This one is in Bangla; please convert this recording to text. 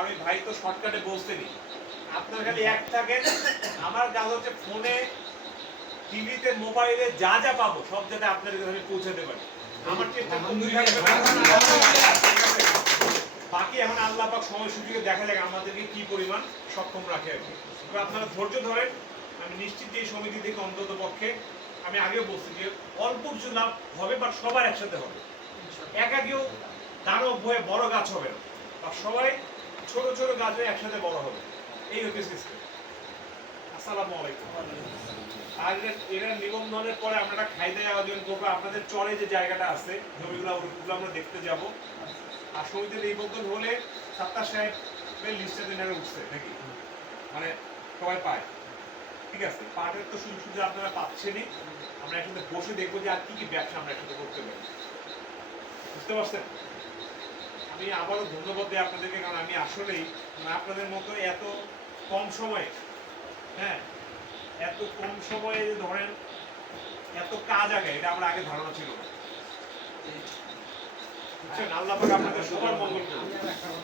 কারণ ভাই তো শর্টকাটে বলতেনি আপনার খালি এক থাকেন, আমার কাজ হচ্ছে ফোনে টিভিতে মোবাইলে যা যা পাবো সব যাতে আপনাদের কাছে আমি পৌঁছাতে পারি। আমার চেষ্টা বাকি এখন আল্লাহ পাক সময় সুযোগে দেখা যাক আমাদেরকে কি পরিমাণ সক্ষম রাখে আর কি। তবে আপনারা ধৈর্য ধরেন, আমি নিশ্চিত যে সমিতি থেকে অন্তত পক্ষে আমি আগেও বলছি যে অল্প কিছু লাভ হবে, বাট সবার একসাথে হবে। একা কেউ দানব হয়ে বড় গাছ হবে না, আর সবাই ছোট ছোট গাছ হয়ে একসাথে বড় হবে। এই হচ্ছে সিস্টেম। আসসালামু আলাইকুম। আর এরা নিবন্ধনের পরে আমরা খাই দেয় আয়োজন করবো। আপনাদের চরে যে জায়গাটা আছে জমিগুলো ওগুলো আমরা দেখতে যাব। আর সমিতির নিবন্ধন হলে সাত্তার সাহেবের লিস্টে দিনের উঠছে নাকি, মানে সবাই পায়। ঠিক আছে, পাটের তো সুযোগ সুবিধা আপনারা পাচ্ছেনই। আমরা একসাথে বসে দেখবো যে আর কি কি ব্যবসা আমরা একসাথে করতে পারি। বুঝতে পারছেন? আমি আবারও ধন্যবাদ দিই আপনাদেরকে, কারণ আমি আসলেই আপনাদের মতো এত কম সময়ে, হ্যাঁ এত কম সময়ে ধরেন এত কাজ আগে, এটা আমার আগে ধারণা ছিল না। বুঝছেন? আল্লাহ পাক আপনাদের সবার মঙ্গল করুন।